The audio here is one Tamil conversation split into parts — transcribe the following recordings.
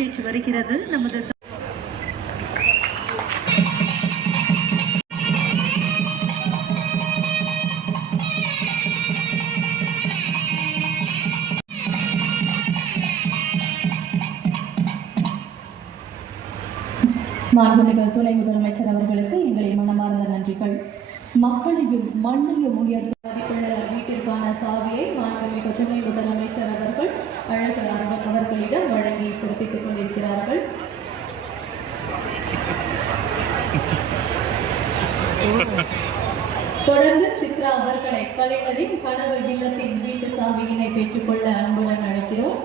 நடைபெற்று வருகிறது. நமது மாண்புமிகு துணை முதலமைச்சர் அவர்களுக்கு எங்களை மனமார்ந்த நன்றிகள். மக்களையும் மண்ணையும் உயர்த்துள்ள வீட்டிற்கான சாவியை மாண்புமிகு துணை முதலமைச்சர் அவர்கள் அழகு அவர்களிடம் வழங்கி சிறப்பித்துக் கொண்டிருக்கிறார்கள். தொடர்ந்து சித்ரா அவர்களை கலைஞரின் கனவு இல்லத்தின் வீட்டு சாவியினை பெற்றுக்கொள்ள அன்புடன் அழைக்கிறோம்.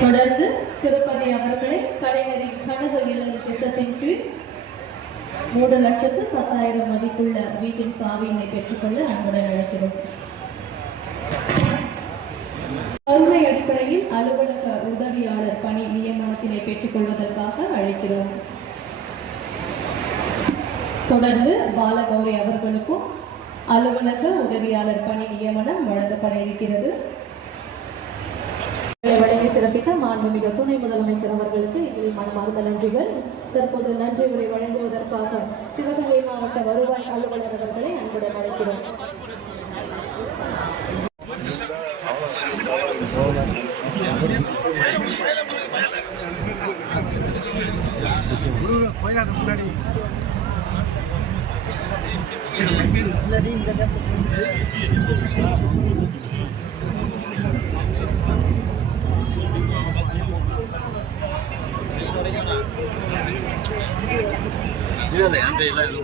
தொடர்ந்து திருப்பதி அவர்களை கலைஞரின் கனவு இல்லம் திட்டத்தின் கீழ் 3,10,000 மதிப்புள்ள வீட்டின் சாவியினை பெற்றுக்கொள்ள அன்புடன் அழைக்கிறோம். கல்வி அடிப்படையில் அலுவலக உதவியாளர் பணி நியமனத்தினை பெற்றுக் கொள்வதற்காக அழைக்கிறோம். தொடர்ந்து பாலகௌரி அவர்களுக்கும் அலுவலக உதவியாளர் பணி நியமனம் வழங்கப்பட இருக்கிறது. வழங்கி சிறப்பித்த மாண்புமிகு துணை முதலமைச்சர் அவர்களுக்கு எங்களின் மனமார்ந்த நன்றிகள். தற்போது நன்றி உரை வழங்குவதற்காக சிவகங்கை மாவட்ட வருவாய் அலுவலர் அவர்களை அன்புடன் அழைக்கிறோம். இல்லை